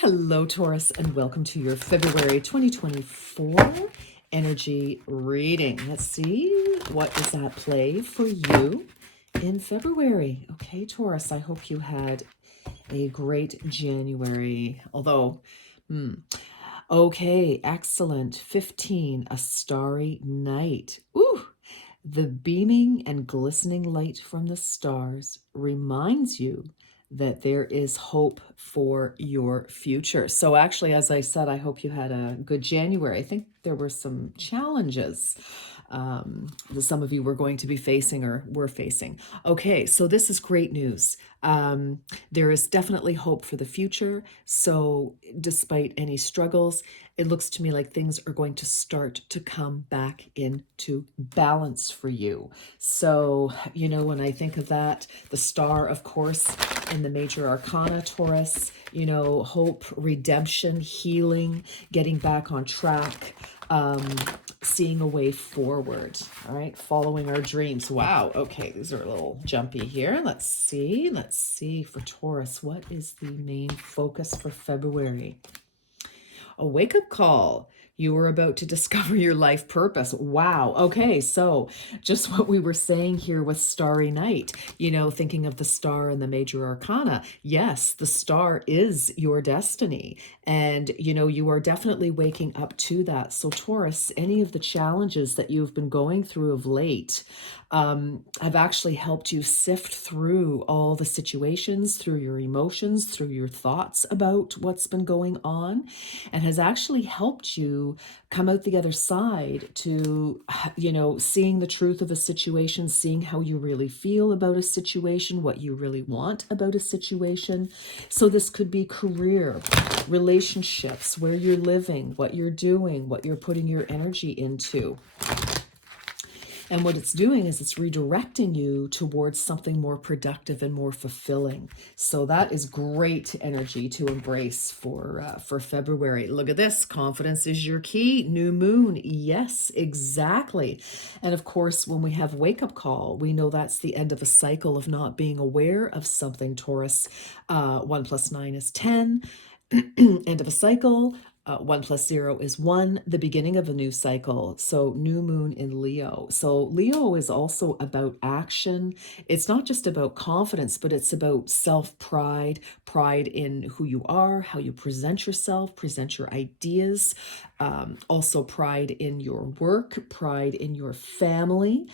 Hello, Taurus, and welcome to your February 2024 energy reading. Let's see what is at play for you in February. Okay, Taurus, I hope you had a great January. Okay, excellent. 15, a starry night. Ooh, the beaming and glistening light from the stars reminds you that there is hope for your future. So actually, as I said, I hope you had a good January. I think there were some challenges that some of you were going to be facing or were facing. Okay, so this is great news. There is definitely hope for the future. So despite any struggles, it looks to me like things are going to start to come back into balance for you. So, when I think of that, the star, of course, in the major arcana, Taurus, hope, redemption, healing, getting back on track, seeing a way forward. All right, following our dreams. Wow. Okay, these are a little jumpy here. Let's see for Taurus, what is the main focus for February? A wake-up call. You were about to discover your life purpose. Wow. Okay, so just what we were saying here with Starry Night, thinking of the star and the major arcana. Yes, the star is your destiny. And, you are definitely waking up to that. So Taurus, any of the challenges that you've been going through of late have actually helped you sift through all the situations, through your emotions, through your thoughts about what's been going on, and has actually helped you come out the other side to, seeing the truth of a situation, seeing how you really feel about a situation, what you really want about a situation. So this could be career, relationships, where you're living, what you're doing, what you're putting your energy into. And what it's doing is it's redirecting you towards something more productive and more fulfilling. So that is great energy to embrace for February. Look at this. Confidence is your key. New moon. Yes, exactly. And of course, when we have wake-up call, we know that's the end of a cycle of not being aware of something, Taurus. 1 + 9 is 10. End of a cycle. 1 + 0 is 1, the beginning of a new cycle. So new moon in Leo. So Leo is also about action. It's not just about confidence, but it's about self-pride, pride in who you are, how you present yourself, present your ideas. Also pride in your work, pride in your family.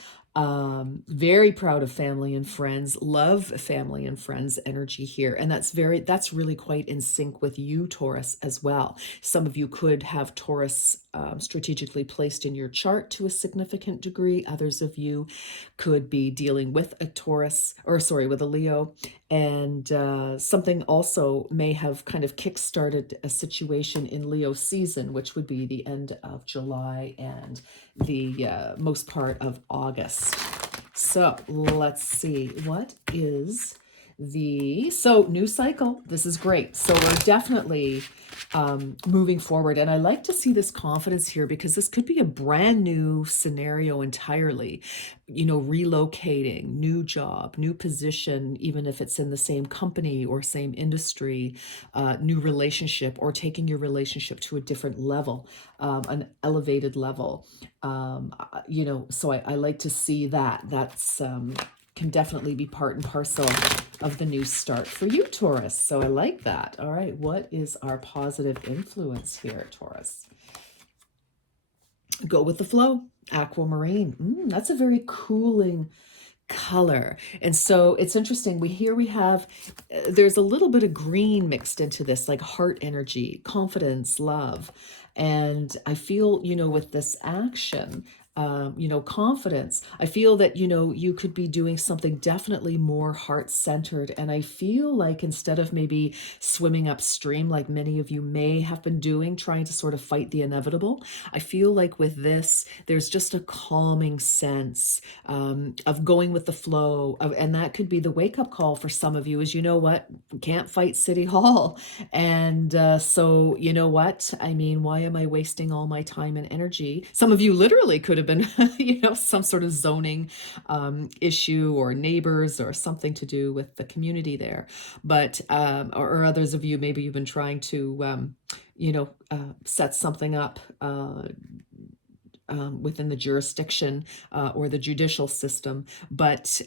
Very proud of family and friends, love family and friends energy here. And that's really quite in sync with you, Taurus, as well. Some of you could have Taurus strategically placed in your chart to a significant degree. Others of you could be dealing with a Taurus, or sorry, with a Leo. And something also may have kind of kickstarted a situation in Leo season, which would be the end of July and the most part of August. So let's see, what is so new cycle. This is great. So we're definitely moving forward. And I like to see this confidence here because this could be a brand new scenario entirely, relocating, new job, new position, even if it's in the same company or same industry, new relationship, or taking your relationship to a different level, an elevated level. So I like to see that. That's can definitely be part and parcel of the new start for you, Taurus. So I like that. All right, what is our positive influence here, Taurus? Go with the flow. Aquamarine. That's a very cooling color. And so it's interesting. We have, there's a little bit of green mixed into this, like heart energy, confidence, love. And I feel, with this action, confidence, I feel that, you could be doing something definitely more heart-centered. And I feel like instead of maybe swimming upstream, like many of you may have been doing, trying to sort of fight the inevitable, I feel like with this, there's just a calming sense of going with the flow. And that could be the wake-up call for some of you is, what, we can't fight City Hall. And so, you know what? I mean, why am I wasting all my time and energy? Some of you literally could have have been, some sort of zoning issue, or neighbors, or something to do with the community there. But, or others of you, maybe you've been trying to, set something up within the jurisdiction or the judicial system. But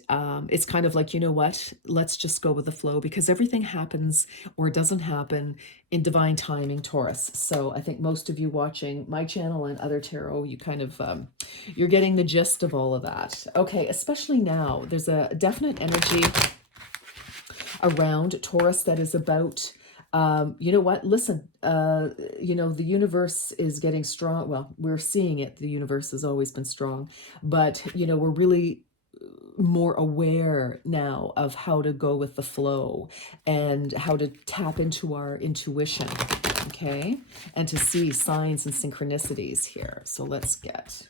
it's kind of like, you know what, let's just go with the flow, because everything happens or doesn't happen in divine timing, Taurus. So I think most of you watching my channel and other tarot, you kind of, you're getting the gist of all of that. Okay, especially now, there's a definite energy around Taurus that is about, you know what, listen, the universe is getting strong. Well, we're seeing it. The universe has always been strong, but, we're really more aware now of how to go with the flow and how to tap into our intuition, okay, and to see signs and synchronicities here. So let's get,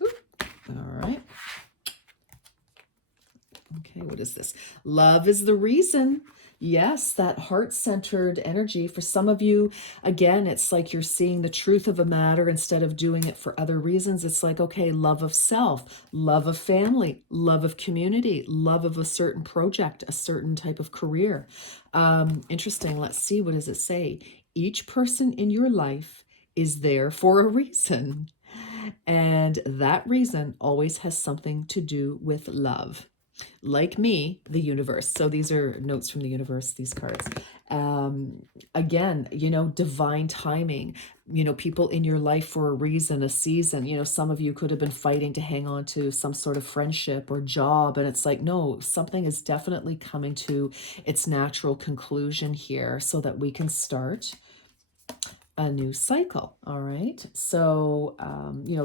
all right. Okay, what is this? Love is the reason. Yes, that heart-centered energy. For some of you, again, it's like you're seeing the truth of a matter instead of doing it for other reasons. It's like, okay, love of self, love of family, love of community, love of a certain project, a certain type of career. Interesting. Let's see. What does it say? Each person in your life is there for a reason. And that reason always has something to do with love. Like me, the universe. So these are notes from the universe, these cards. Again, divine timing, people in your life for a reason, a season. Some of you could have been fighting to hang on to some sort of friendship or job. And it's like, no, something is definitely coming to its natural conclusion here so that we can start a new cycle. All right. So,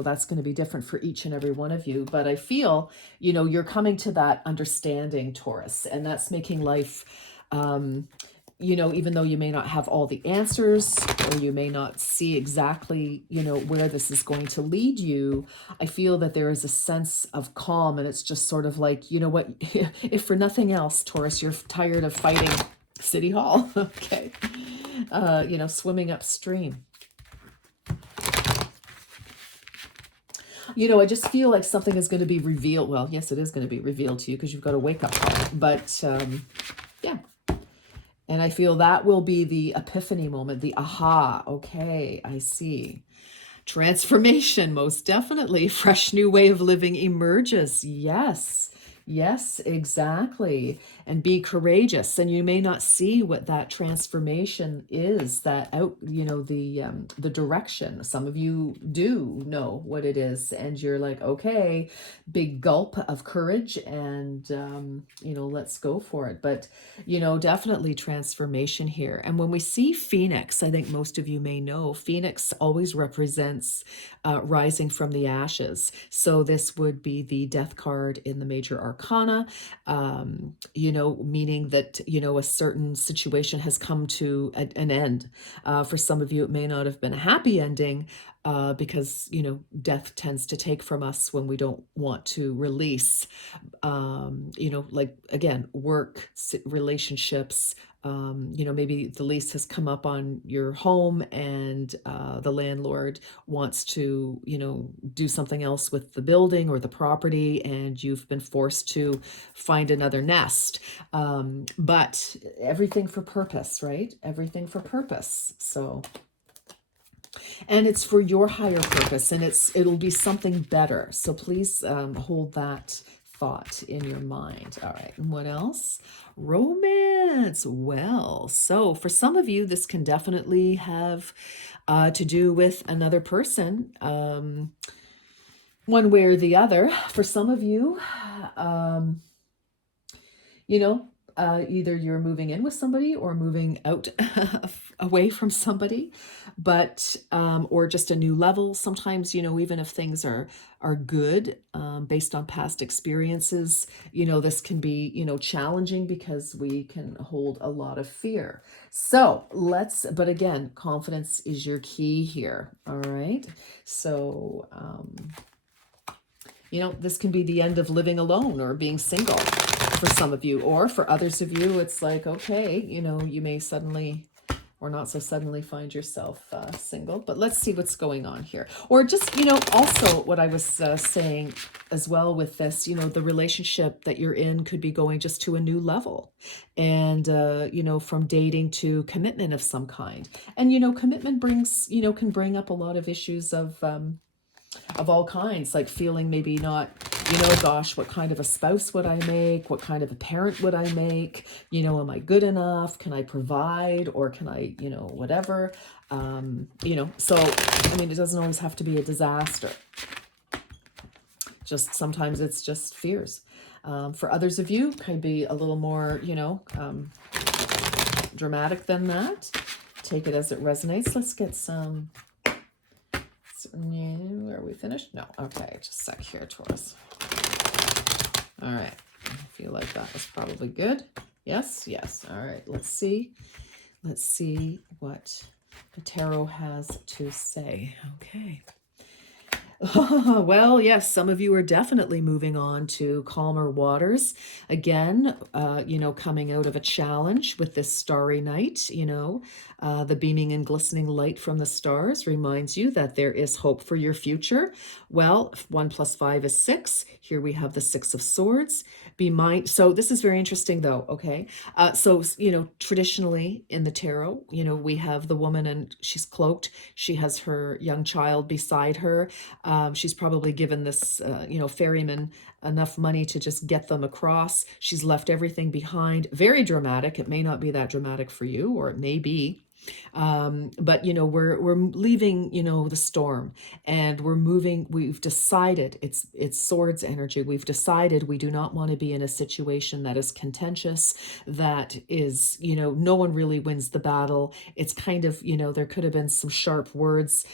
that's going to be different for each and every one of you. But I feel, you're coming to that understanding, Taurus, and that's making life, even though you may not have all the answers or you may not see exactly, where this is going to lead you, I feel that there is a sense of calm. And it's just sort of like, you know what, if for nothing else, Taurus, you're tired of fighting City Hall. Okay. Swimming upstream. I just feel like something is going to be revealed. Well, yes, it is going to be revealed to you because you've got a wake up call. But yeah. And I feel that will be the epiphany moment, the aha. Okay, I see. Transformation, most definitely. Fresh new way of living emerges. Yes. Yes, exactly. And be courageous. And you may not see what that transformation is, that out, the direction. Some of you do know what it is. And you're like, okay, big gulp of courage and, let's go for it. But, definitely transformation here. And when we see Phoenix, I think most of you may know, Phoenix always represents rising from the ashes. So this would be the death card in the major arcana, meaning that, a certain situation has come to an end. For some of you, it may not have been a happy ending because, death tends to take from us when we don't want to release, like, again, work, relationships, maybe the lease has come up on your home and the landlord wants to, do something else with the building or the property, and you've been forced to find another nest. But everything for purpose, right? Everything for purpose. So, and it's for your higher purpose, and it'll be something better. So please hold that thought in your mind. All right. And what else? Romance. Well, so for some of you, this can definitely have to do with another person, one way or the other. For some of you, either you're moving in with somebody or moving out away from somebody, but or just a new level. Sometimes, even if things are good based on past experiences, this can be, challenging because we can hold a lot of fear. So but again, confidence is your key here. All right. So, this can be the end of living alone or being single for some of you, or for others of you, it's like, okay, you may suddenly or not so suddenly find yourself single. But let's see what's going on here. Or just, also what I was saying as well with this, the relationship that you're in could be going just to a new level. And, from dating to commitment of some kind. And, commitment brings, can bring up a lot of issues of all kinds, like feeling maybe not, gosh, what kind of a spouse would I make? What kind of a parent would I make? Am I good enough? Can I provide? Or can I, whatever? So, it doesn't always have to be a disaster. Just sometimes it's just fears. For others of you, could be a little more, dramatic than that. Take it as it resonates. Let's get some. Are we finished? No. Okay, just a sec here, Taurus. All right. I feel like that was probably good. Yes, yes. All right. Let's see. Let's see what the tarot has to say. Okay. Well, yes, some of you are definitely moving on to calmer waters. Again, coming out of a challenge with this starry night, the beaming and glistening light from the stars reminds you that there is hope for your future. Well, 1 + 5 is 6. Here we have the 6 of Swords. So this is very interesting though, okay? Traditionally in the tarot, we have the woman and she's cloaked. She has her young child beside her. She's probably given this, ferryman enough money to just get them across. She's left everything behind. Very dramatic. It may not be that dramatic for you, or it may be. But we're leaving, the storm, and we're moving. We've decided it's swords energy. We've decided we do not want to be in a situation that is contentious, that is, no one really wins the battle. It's kind of, there could have been some sharp words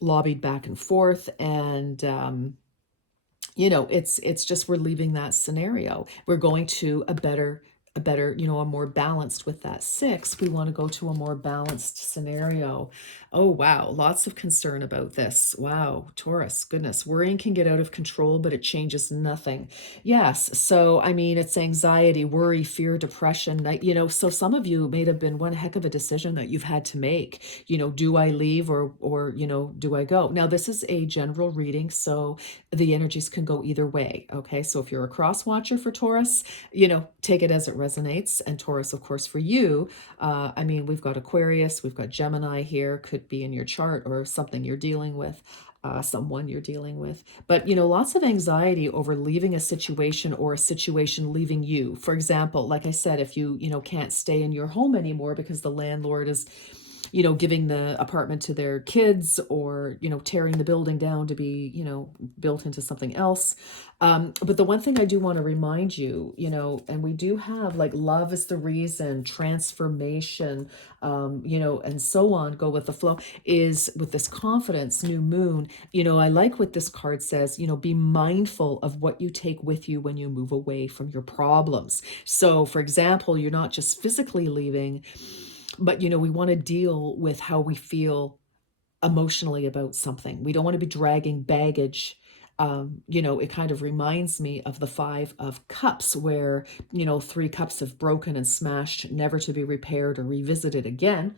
lobbied back and forth, and it's just, we're leaving that scenario. We're going to a better, a more balanced. With that 6, we want to go to a more balanced scenario. Oh, wow. Lots of concern about this. Wow. Taurus, goodness. Worrying can get out of control, but it changes nothing. Yes. So, it's anxiety, worry, fear, depression. So some of you may have been one heck of a decision that you've had to make. Do I leave or do I go? Now, this is a general reading, so the energies can go either way. Okay. So if you're a cross watcher for Taurus, take it as it resonates. And Taurus, of course, for you, we've got Aquarius, we've got Gemini here, could be in your chart or something you're dealing with, someone you're dealing with. But, lots of anxiety over leaving a situation or a situation leaving you. For example, like I said, if you, can't stay in your home anymore because the landlord is, giving the apartment to their kids, or, tearing the building down to be, built into something else. But the one thing I do want to remind you, and we do have like love is the reason, transformation, and so on, go with the flow, is with this confidence, new moon. I like what this card says, be mindful of what you take with you when you move away from your problems. So for example, you're not just physically leaving, but, we want to deal with how we feel emotionally about something. We don't want to be dragging baggage. It kind of reminds me of the 5 of Cups, where, 3 cups have broken and smashed, never to be repaired or revisited again.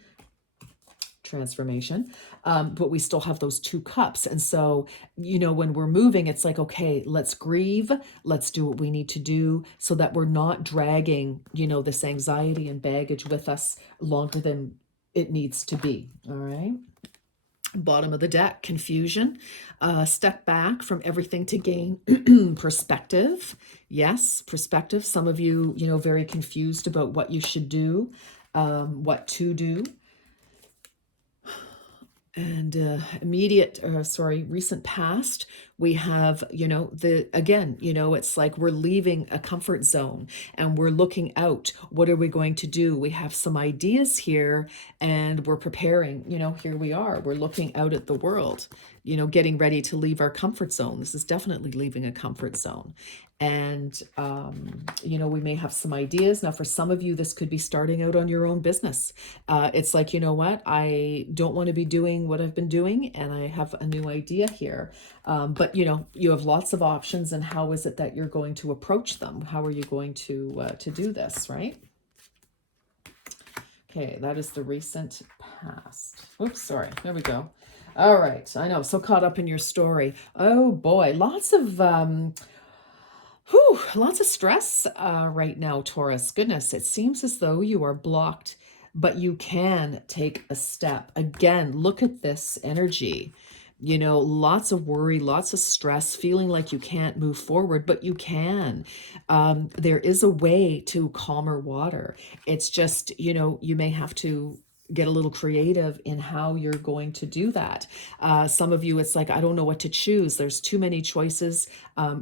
Transformation. But we still have those 2 cups. And so, when we're moving, it's like, okay, let's grieve. Let's do what we need to do so that we're not dragging, this anxiety and baggage with us longer than it needs to be. All right. Bottom of the deck, confusion. Step back from everything to gain perspective. Yes, perspective. Some of you, very confused about what you should do, what to do. And recent past, we have, it's like we're leaving a comfort zone and we're looking out. What are we going to do? We have some ideas here and we're preparing, here we are. We're looking out at the world, getting ready to leave our comfort zone. This is definitely leaving a comfort zone. And, we may have some ideas. Now, for some of you, this could be starting out on your own business. It's like, what? I don't want to be doing what I've been doing, and I have a new idea here. But, you have lots of options, and how is it that you're going to approach them? How are you going to do this, right? Okay, that is the recent past. Oops, sorry. There we go. All right. I know, so caught up in your story. Oh boy, lots of stress right now, Taurus. Goodness, it seems as though you are blocked, but you can take a step. Again, look at this energy. You know, lots of worry, lots of stress, feeling like you can't move forward, but you can. There is a way to calmer water. It's just, you may have to get a little creative in how you're going to do that. Some of you, it's like, I don't know what to choose. There's too many choices.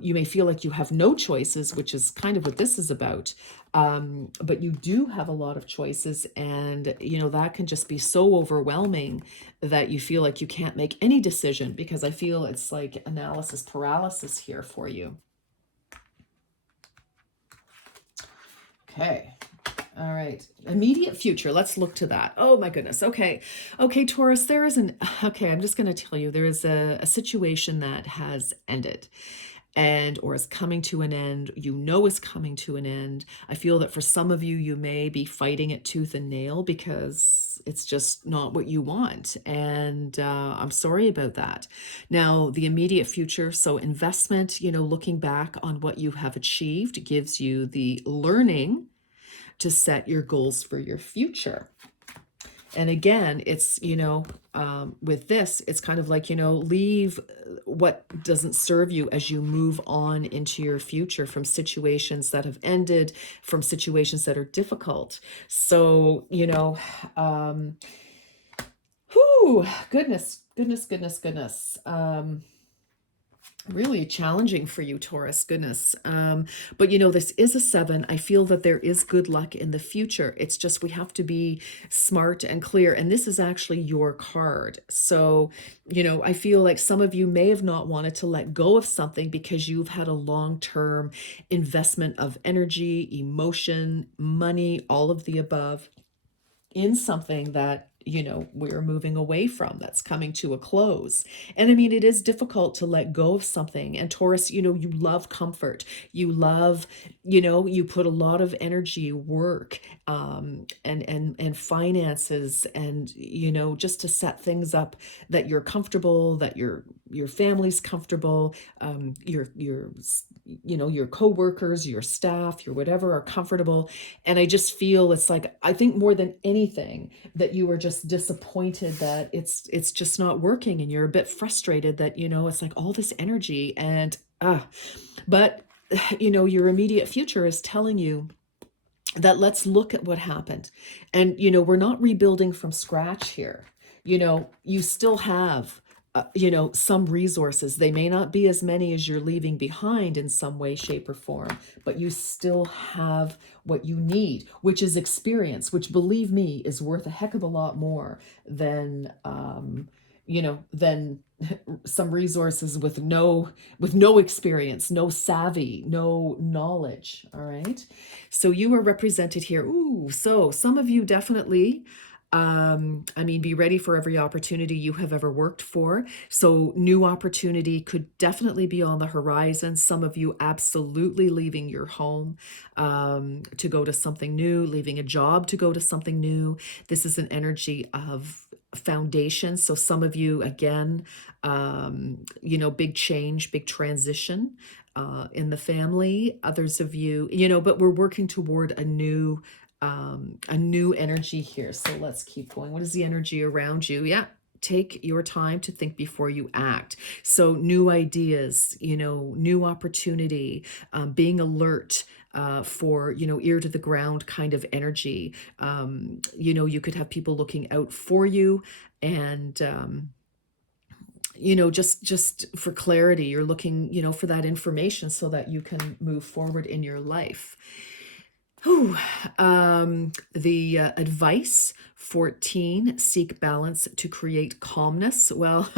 You may feel like you have no choices, which is kind of what this is about. But you do have a lot of choices, and that can just be so overwhelming that you feel like you can't make any decision, because I feel it's like analysis paralysis here for you. Okay. All right. Immediate future. Let's look to that. Oh my goodness. Okay. Okay, Taurus, I'm just going to tell you, there is a situation that has ended or is coming to an end, is coming to an end. I feel that for some of you, you may be fighting it tooth and nail because it's just not what you want. And I'm sorry about that. Now, the immediate future, so investment, looking back on what you have achieved gives you the learning to set your goals for your future. And again, it's, with this, it's kind of like, leave what doesn't serve you as you move on into your future from situations that have ended, from situations that are difficult. So, goodness. Really challenging for you, Taurus. Goodness. But this is a 7. I feel that there is good luck in the future. It's just we have to be smart and clear. And this is actually your card. So, I feel like some of you may have not wanted to let go of something because you've had a long-term investment of energy, emotion, money, all of the above in something that we're moving away from, that's coming to a close. And I mean, it is difficult to let go of something. And Taurus, you love comfort, you love, you put a lot of energy, work, and finances, and just to set things up that you're comfortable, that your family's comfortable, your coworkers, your staff, your whatever are comfortable. And I just feel it's like, I think more than anything that you are just disappointed that it's just not working, and you're a bit frustrated that it's like all this energy, and but your immediate future is telling you that let's look at what happened. And we're not rebuilding from scratch here. You still have some resources. They may not be as many as you're leaving behind in some way, shape, or form, but you still have what you need, which is experience, which, believe me, is worth a heck of a lot more than than some resources with no experience, no savvy, no knowledge. All right. So you are represented here. Ooh, so some of you definitely, be ready for every opportunity you have ever worked for. So new opportunity could definitely be on the horizon. Some of you absolutely leaving your home to go to something new, leaving a job to go to something new. This is an energy of foundation. So some of you, again, big change, big transition in the family. Others of you, but we're working toward a new energy here. So let's keep going. What is the energy around you? Yeah. Take your time to think before you act. So new ideas, new opportunity, being alert, for, ear to the ground kind of energy. You could have people looking out for you, and, just for clarity, you're looking, for that information so that you can move forward in your life. The advice 14, seek balance to create calmness. Well,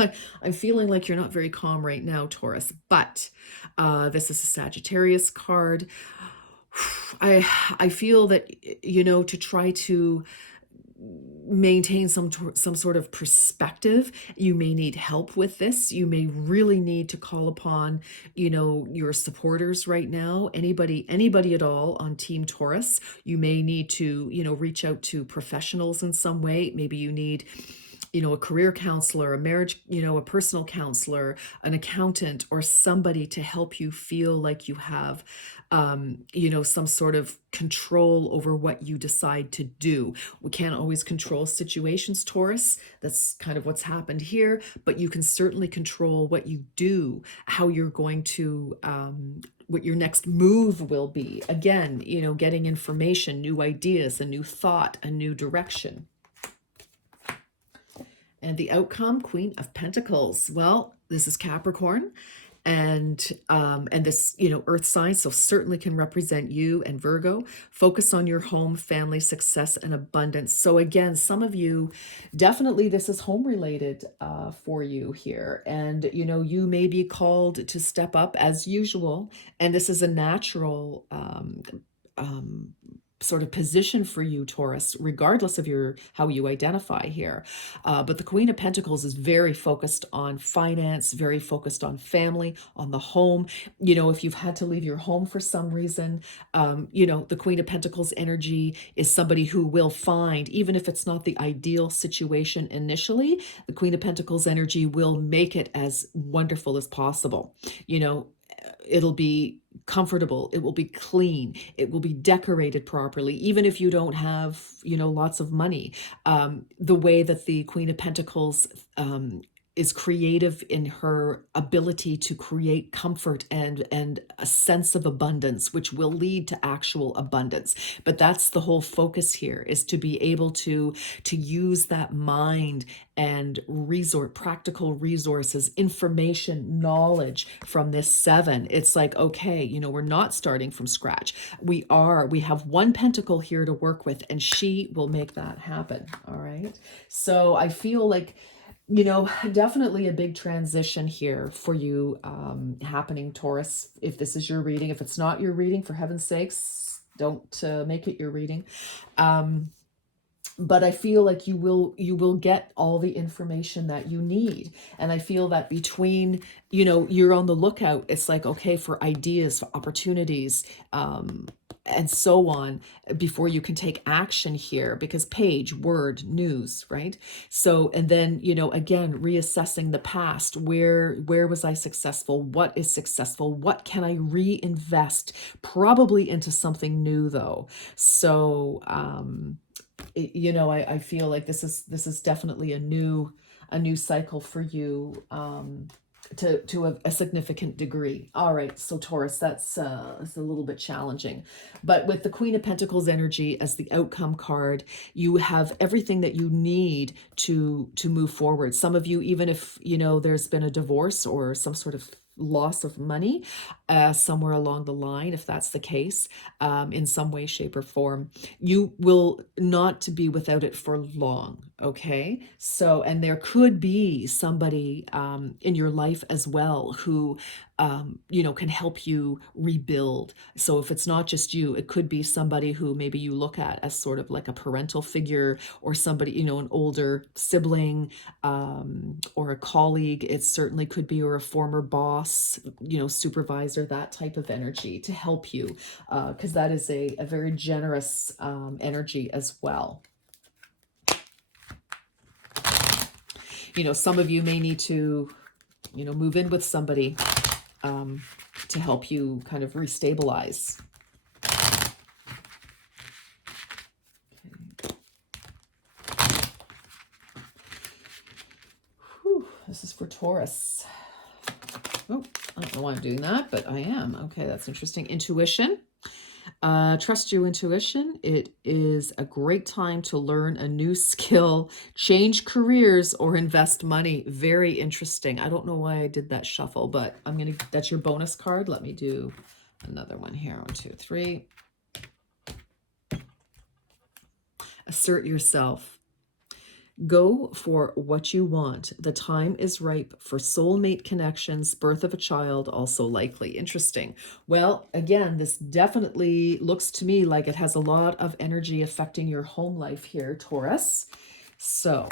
I'm feeling like you're not very calm right now, Taurus, but this is a Sagittarius card. I feel that, to try to maintain some sort of perspective. You may need help with this. You may really need to call upon, your supporters right now. Anybody at all on Team Taurus. You may need to, reach out to professionals in some way. Maybe you need, a career counselor, a marriage, a personal counselor, an accountant, or somebody to help you feel like you have, some sort of control over what you decide to do. We can't always control situations, Taurus. That's kind of what's happened here, but you can certainly control what you do, how you're going to, what your next move will be. Again, getting information, new ideas, a new thought, a new direction. And the outcome, Queen of Pentacles. Well, this is Capricorn, and this, Earth sign, so certainly can represent you and Virgo. Focus on your home, family, success, and abundance. So again, some of you, definitely this is home related for you here, and you may be called to step up as usual, and this is a natural sort of position for you, Taurus, regardless of how you identify here. But the Queen of Pentacles is very focused on finance, very focused on family, on the home. If you've had to leave your home for some reason, the Queen of Pentacles energy is somebody who will find, even if it's not the ideal situation initially, the Queen of Pentacles energy will make it as wonderful as possible. It'll be comfortable, it will be clean, it will be decorated properly, even if you don't have lots of money. The way that the Queen of Pentacles is creative in her ability to create comfort and a sense of abundance, which will lead to actual abundance. But that's the whole focus here, is to be able to use that mind and practical resources, information, knowledge from this 7. It's like, okay, we're not starting from scratch. We have one pentacle here to work with, and she will make that happen. All right. So I feel like, definitely a big transition here for you happening, Taurus. If this is your reading, if it's not your reading, for heaven's sakes, don't make it your reading. But I feel like you will get all the information that you need. And I feel that between, you're on the lookout. It's like, okay, for ideas, for opportunities, and so on, before you can take action here, because page, word, news, right? So, and then, again, reassessing the past. Where was I successful? What is successful? What can I reinvest? Probably into something new, though. So, I feel like this is definitely a new cycle for you, to a significant degree. All right, so Taurus, that's a little bit challenging, but with the Queen of Pentacles energy as the outcome card, you have everything that you need to move forward. Some of you, even if there's been a divorce or some sort of loss of money somewhere along the line, if that's the case, in some way, shape, or form, you will not be without it for long. Okay, so, and there could be somebody in your life as well who can help you rebuild. So if it's not just you, it could be somebody who maybe you look at as sort of like a parental figure, or somebody, an older sibling, or a colleague. It certainly could be, or a former boss, supervisor, that type of energy to help you, because that is a very generous energy as well. Some of you may need to, move in with somebody to help you kind of restabilize. Whew, this is for Taurus. Oh, I don't know why I'm doing that, but I am. Okay, that's interesting. Intuition. Trust your intuition. It is a great time to learn a new skill, change careers, or invest money. Very interesting. I don't know why I did that shuffle, but that's your bonus card. Let me do another one here. 1, 2, 3. Assert yourself. Go for what you want. The time is ripe for soulmate connections, birth of a child, also likely. Interesting. Well, again, this definitely looks to me like it has a lot of energy affecting your home life here, Taurus. So,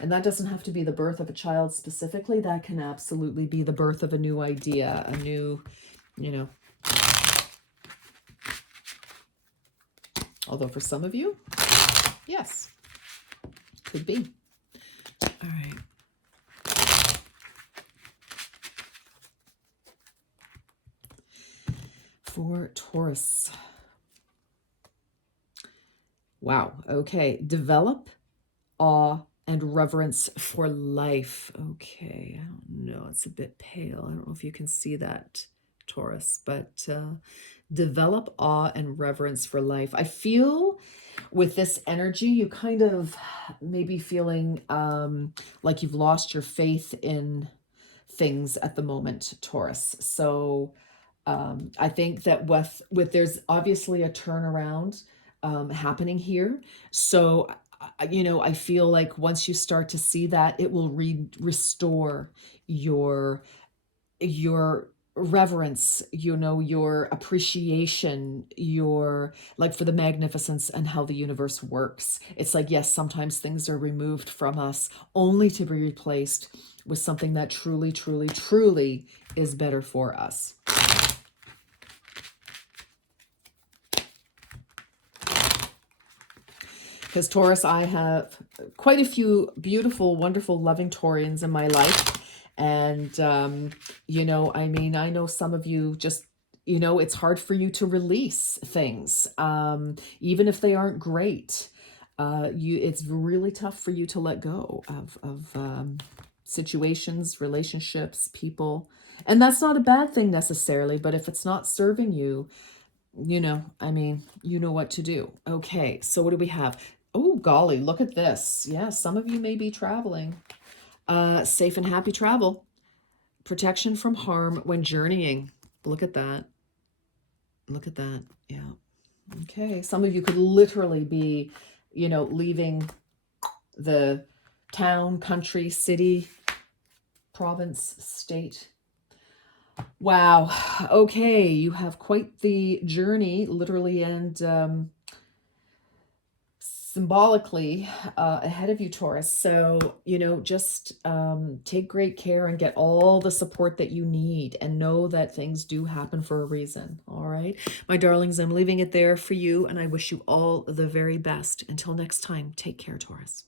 and that doesn't have to be the birth of a child specifically. That can absolutely be the birth of a new idea, a new, you know, although for some of you, yes, could be. All right. For Taurus. Wow. Okay. Develop awe and reverence for life. Okay. I don't know. It's a bit pale. I don't know if you can see that, Taurus, but develop awe and reverence for life. I feel with this energy, you kind of maybe feeling like you've lost your faith in things at the moment, Taurus. So I think that with there's obviously a turnaround happening here. So I feel like once you start to see that, it will restore your reverence, your appreciation, your like for the magnificence and how the universe works. It's like, yes, sometimes things are removed from us only to be replaced with something that truly, truly, truly is better for us. Because Taurus, I have quite a few beautiful, wonderful, loving Taurians in my life. And, I know some of you just, it's hard for you to release things, even if they aren't great. It's really tough for you to let go of situations, relationships, people. And that's not a bad thing necessarily, but if it's not serving you, you know what to do. Okay, so what do we have? Oh, golly, look at this. Yeah, some of you may be traveling. Safe and happy travel. Protection from harm when journeying. Look at that. Look at that. Yeah. Okay, some of you could literally be, leaving the town, country, city, province, state. Wow. Okay, you have quite the journey, literally and symbolically ahead of you, Taurus. So, just take great care and get all the support that you need and know that things do happen for a reason. All right, my darlings, I'm leaving it there for you and I wish you all the very best. Until next time, take care, Taurus.